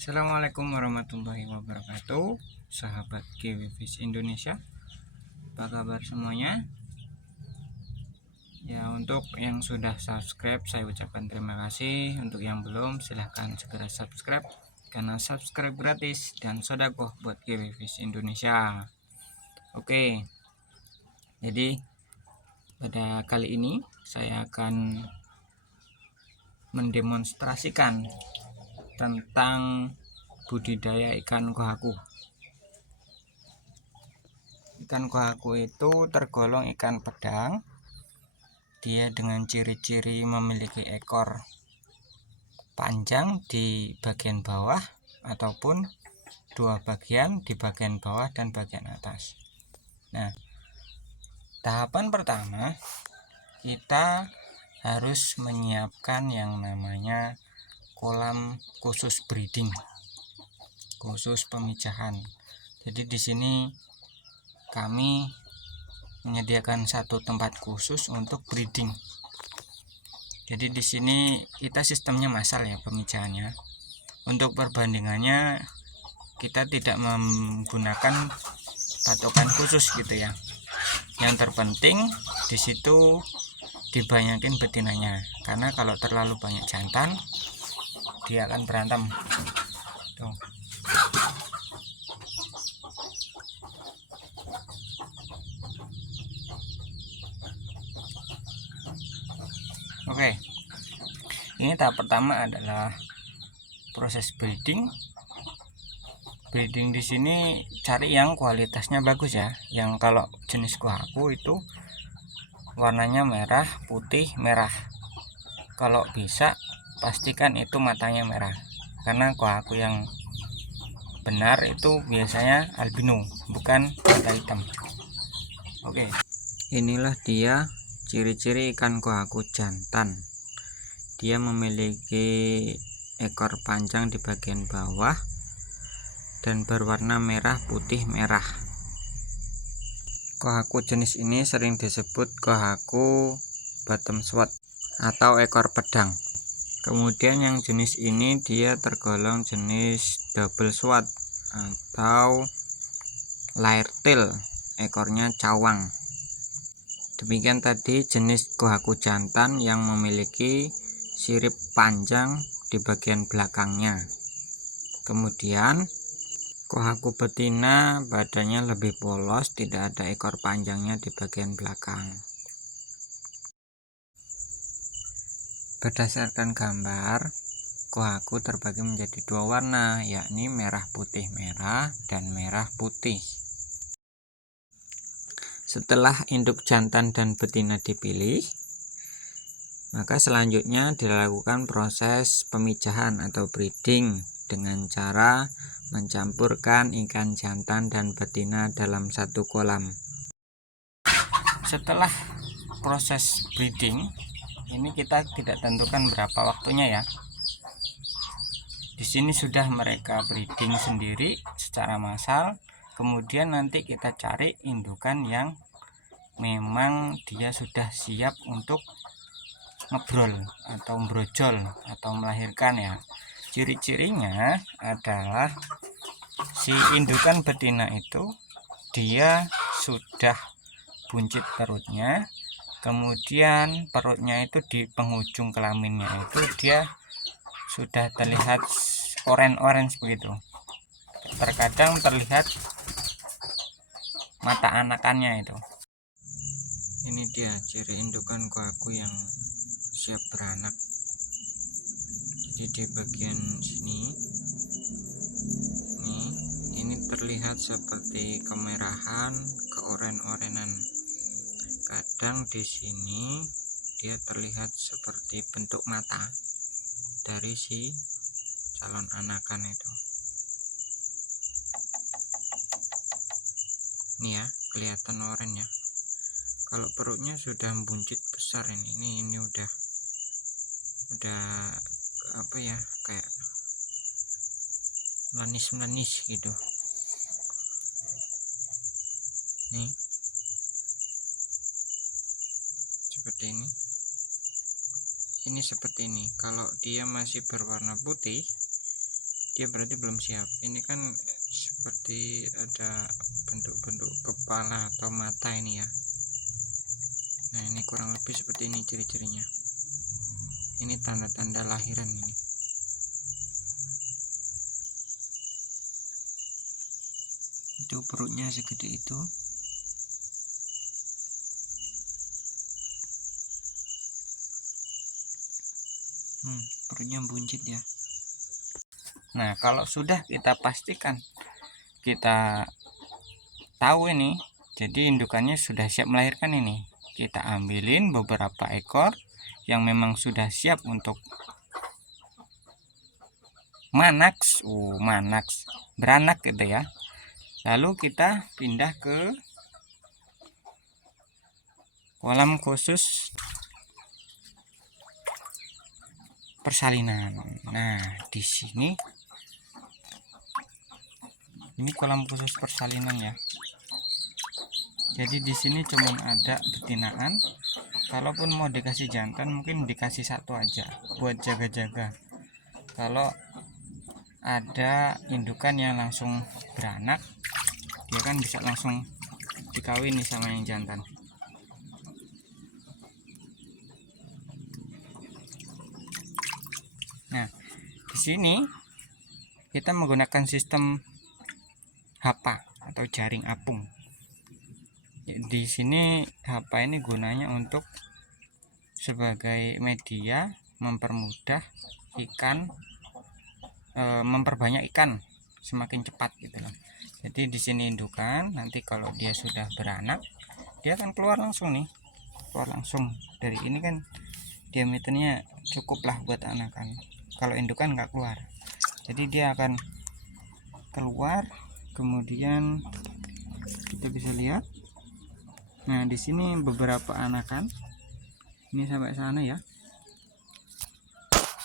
Assalamualaikum warahmatullahi wabarakatuh, sahabat Kiwifish Indonesia. Apa kabar semuanya? Ya, untuk yang sudah subscribe saya ucapkan terima kasih. Untuk yang belum, silahkan segera subscribe karena subscribe gratis dan sodakoh buat Kiwifish Indonesia. Oke, jadi pada kali ini saya akan mendemonstrasikan tentang budidaya ikan kohaku. Ikan kohaku itu tergolong ikan pedang. Dia dengan ciri-ciri memiliki ekor panjang di bagian bawah ataupun dua bagian di bagian bawah dan bagian atas. Nah, tahapan pertama kita harus menyiapkan yang namanya kolam khusus breeding, khusus pemijahan. Jadi di sini kami menyediakan satu tempat khusus untuk breeding. Jadi di sini kita sistemnya massal ya pemijahannya. Untuk perbandingannya kita tidak menggunakan patokan khusus gitu ya. Yang terpenting di situ dibanyakin betinanya, karena kalau terlalu banyak jantan dia akan berantem. Tuh. Oke, ini tahap pertama adalah proses breeding. Breeding di sini cari yang kualitasnya bagus ya. Yang kalau jenis kohaku itu warnanya merah, putih, merah. Kalau bisa pastikan itu matanya merah, karena kohaku yang benar itu biasanya albino, bukan mata hitam. Oke, inilah dia ciri-ciri ikan kohaku jantan. Dia memiliki ekor panjang di bagian bawah dan berwarna merah, putih, merah. Kohaku jenis ini sering disebut kohaku bottom sword atau ekor pedang. Kemudian yang jenis ini dia tergolong jenis double sword atau layer tail, ekornya cawang. Demikian tadi jenis kohaku jantan yang memiliki sirip panjang di bagian belakangnya. Kemudian kohaku betina badannya lebih polos, tidak ada ekor panjangnya di bagian belakang. Berdasarkan gambar, kohaku terbagi menjadi dua warna, yakni merah putih merah dan merah putih. Setelah induk jantan dan betina dipilih, maka selanjutnya dilakukan proses pemijahan atau breeding dengan cara mencampurkan ikan jantan dan betina dalam satu kolam. Setelah proses breeding, ini kita tidak tentukan berapa waktunya ya. Di sini sudah mereka breeding sendiri secara massal. Kemudian nanti kita cari indukan yang memang dia sudah siap untuk ngebrol atau brojol atau melahirkan ya. Ciri-cirinya adalah si indukan betina itu dia sudah buncit perutnya, kemudian perutnya itu di penghujung kelaminnya itu dia sudah terlihat orange begitu. Terkadang terlihat mata anakannya itu. Ini dia ciri indukan kohaku yang siap beranak. Jadi di bagian sini nih, ini terlihat seperti kemerahan, keoren-orenan. Kadang di sini dia terlihat seperti bentuk mata dari si calon anakan itu. Ini ya, kelihatan oranye ya. Kalau perutnya sudah buncit besar ini udah apa ya, kayak melanis gitu. Nih seperti ini seperti ini. Kalau dia masih berwarna putih, dia berarti belum siap. Ini kan seperti ada bentuk-bentuk kepala atau mata ini ya. Nah, ini kurang lebih seperti ini ciri-cirinya. Ini tanda-tanda lahiran ini. Itu perutnya segede itu. Perutnya buncit ya. Nah, kalau sudah kita pastikan, kita tahu ini, jadi indukannya sudah siap melahirkan ini, kita ambilin beberapa ekor yang memang sudah siap untuk manaks, beranak gitu ya. Lalu kita pindah ke kolam khusus persalinan. Nah, di sini ini kolam khusus persalinan ya. Jadi di sini cuman ada betinaan. Kalaupun mau dikasih jantan mungkin dikasih satu aja buat jaga-jaga. Kalau ada indukan yang langsung beranak, dia kan bisa langsung dikawin nih sama yang jantan. Nah, di sini kita menggunakan sistem hapa atau jaring apung. Di sini hapa ini gunanya untuk sebagai media mempermudah ikan, memperbanyak ikan semakin cepat gitu loh. Jadi di sini indukan, nanti kalau dia sudah beranak, dia akan keluar langsung nih, keluar langsung dari ini kan diameternya cukup lah buat anakan. Kalau indukan nggak keluar, jadi dia akan keluar. Kemudian kita bisa lihat, nah di sini beberapa anakan, ini sampai sana ya,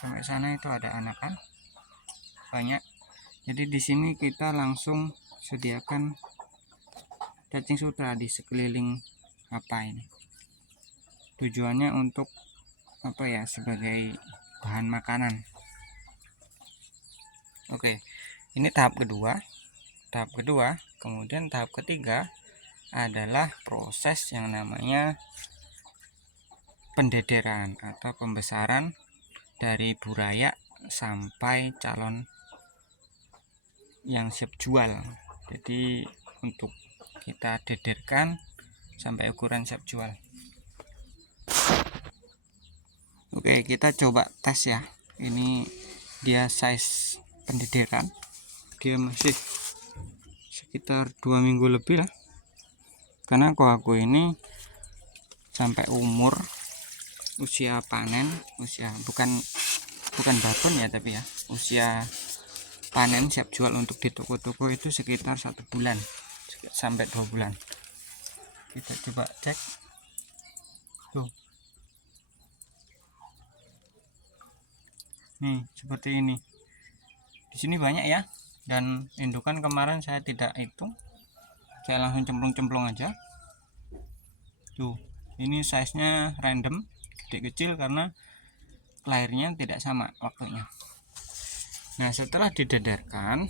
sampai sana itu ada anakan banyak. Jadi di sini kita langsung sediakan cacing sutra di sekeliling apa ini, tujuannya untuk apa ya, sebagai bahan makanan. Oke, ini tahap kedua. Kemudian tahap ketiga adalah proses yang namanya pendederan atau pembesaran dari burayak sampai calon yang siap jual. Jadi untuk kita dederkan sampai ukuran siap jual. Oke, kita coba tes ya. Ini dia size pendederan, dia masih sekitar 2 minggu lebih lah, karena kohaku ini sampai umur usia panen, usia bukan babon ya, tapi ya usia panen siap jual untuk di toko-toko itu sekitar 1 bulan sampai 2 bulan. Kita coba cek tuh, nih seperti ini. Di sini banyak ya, dan indukan kemarin saya tidak hitung, saya langsung cemplung-cemplung aja. Tuh, ini size nya random, gede kecil karena lahirnya tidak sama waktunya. Nah, setelah didedarkan,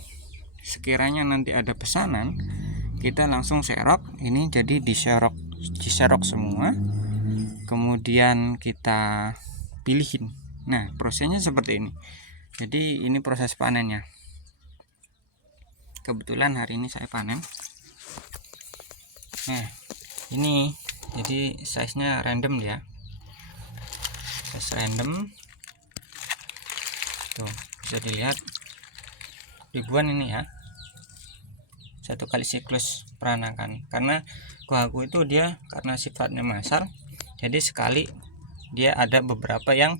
sekiranya nanti ada pesanan, kita langsung serok. Ini jadi diserok semua, kemudian kita pilihin. Nah, prosesnya seperti ini. Jadi ini proses panennya. Kebetulan hari ini saya panen. Nah, ini jadi size nya random ya, size random tuh, bisa dilihat ribuan ini ya, satu kali siklus peranakan. Karena kohaku itu dia karena sifatnya massal, jadi sekali dia ada beberapa yang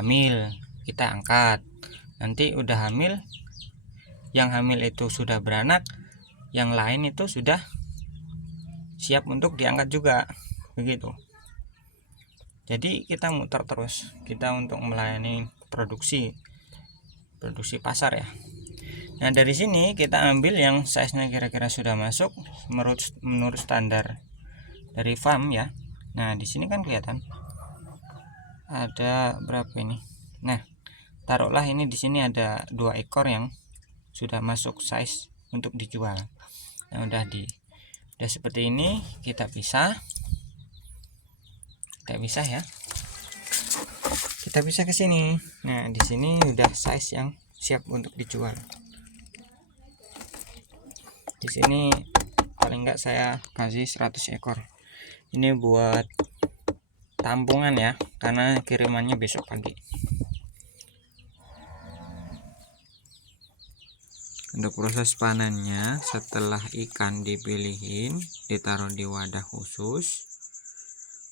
hamil, kita angkat, nanti udah hamil, yang hamil itu sudah beranak, yang lain itu sudah siap untuk diangkat juga, begitu. Jadi kita muter terus, kita untuk melayani produksi pasar ya. Nah, dari sini kita ambil yang size nya kira-kira sudah masuk menurut standar dari farm ya. Nah, di sini kan kelihatan ada berapa ini. Nah, taruhlah ini di sini ada 2 ekor yang sudah masuk size untuk dijual. Nah, udah seperti ini, kita pisah ya. Kita pisah ke sini. Nah, di sini udah size yang siap untuk dijual. Di sini paling enggak saya kasih 100 ekor. Ini buat tampungan ya, karena kirimannya besok pagi. Untuk proses panennya, setelah ikan dipilihin, ditaruh di wadah khusus.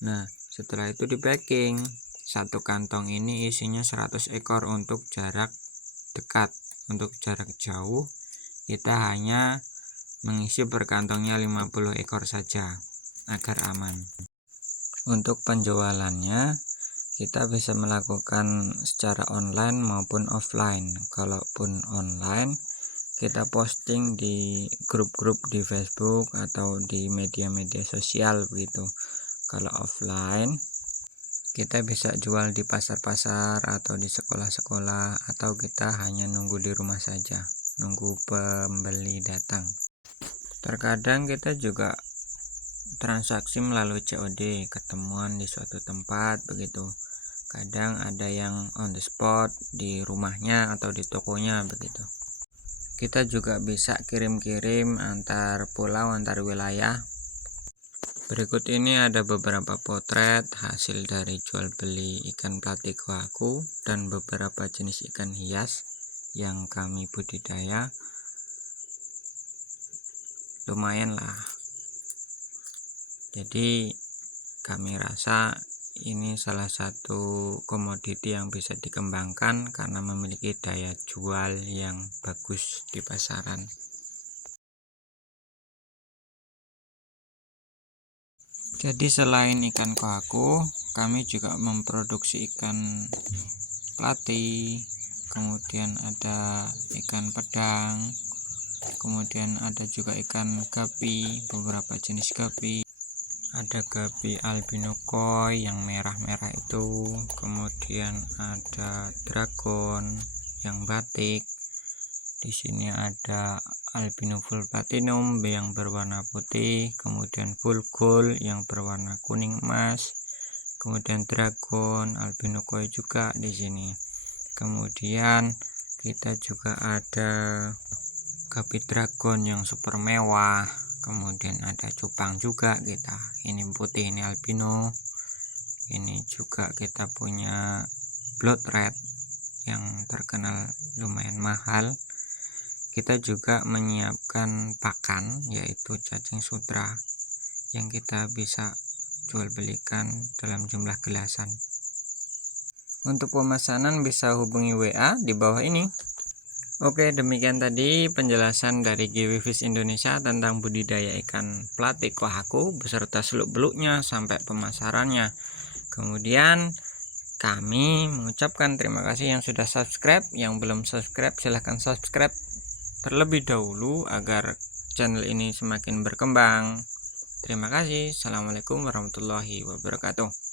Nah, setelah itu di packing. Satu kantong ini isinya 100 ekor untuk jarak dekat. Untuk jarak jauh, kita hanya mengisi per kantongnya 50 ekor saja agar aman. Untuk penjualannya, kita bisa melakukan secara online maupun offline. Kalaupun online, kita posting di grup-grup di Facebook atau di media-media sosial begitu. Kalau offline, kita bisa jual di pasar-pasar atau di sekolah-sekolah, atau kita hanya nunggu di rumah saja, nunggu pembeli datang. Terkadang kita juga transaksi melalui COD, ketemuan di suatu tempat begitu. Kadang ada yang on the spot di rumahnya atau di tokonya begitu. Kita juga bisa kirim-kirim antar pulau, antar wilayah. Berikut ini ada beberapa potret hasil dari jual beli ikan platy kohaku dan beberapa jenis ikan hias yang kami budidaya. Lumayan lah. Jadi kami rasa ini salah satu komoditi yang bisa dikembangkan karena memiliki daya jual yang bagus di pasaran. Jadi selain ikan kohaku, kami juga memproduksi ikan platy, kemudian ada ikan pedang, kemudian ada juga ikan gapi, beberapa jenis gapi. Ada gapi albino koi yang merah-merah itu, kemudian ada dragon yang batik. Di sini ada albino full platinum yang berwarna putih, kemudian full gold yang berwarna kuning emas, kemudian dragon albino koi juga di sini. Kemudian kita juga ada gapi dragon yang super mewah. Kemudian ada cupang juga kita. Ini putih, ini albino. Ini juga kita punya blood red yang terkenal lumayan mahal. Kita juga menyiapkan pakan, yaitu cacing sutra yang kita bisa jual belikan dalam jumlah gelasan. Untuk pemesanan bisa hubungi WA di bawah ini. Oke, demikian tadi penjelasan dari GW Fish Indonesia tentang budidaya ikan platy kohaku beserta seluk-beluknya sampai pemasarannya. Kemudian kami mengucapkan terima kasih yang sudah subscribe. Yang belum subscribe silahkan subscribe terlebih dahulu agar channel ini semakin berkembang. Terima kasih. Assalamualaikum warahmatullahi wabarakatuh.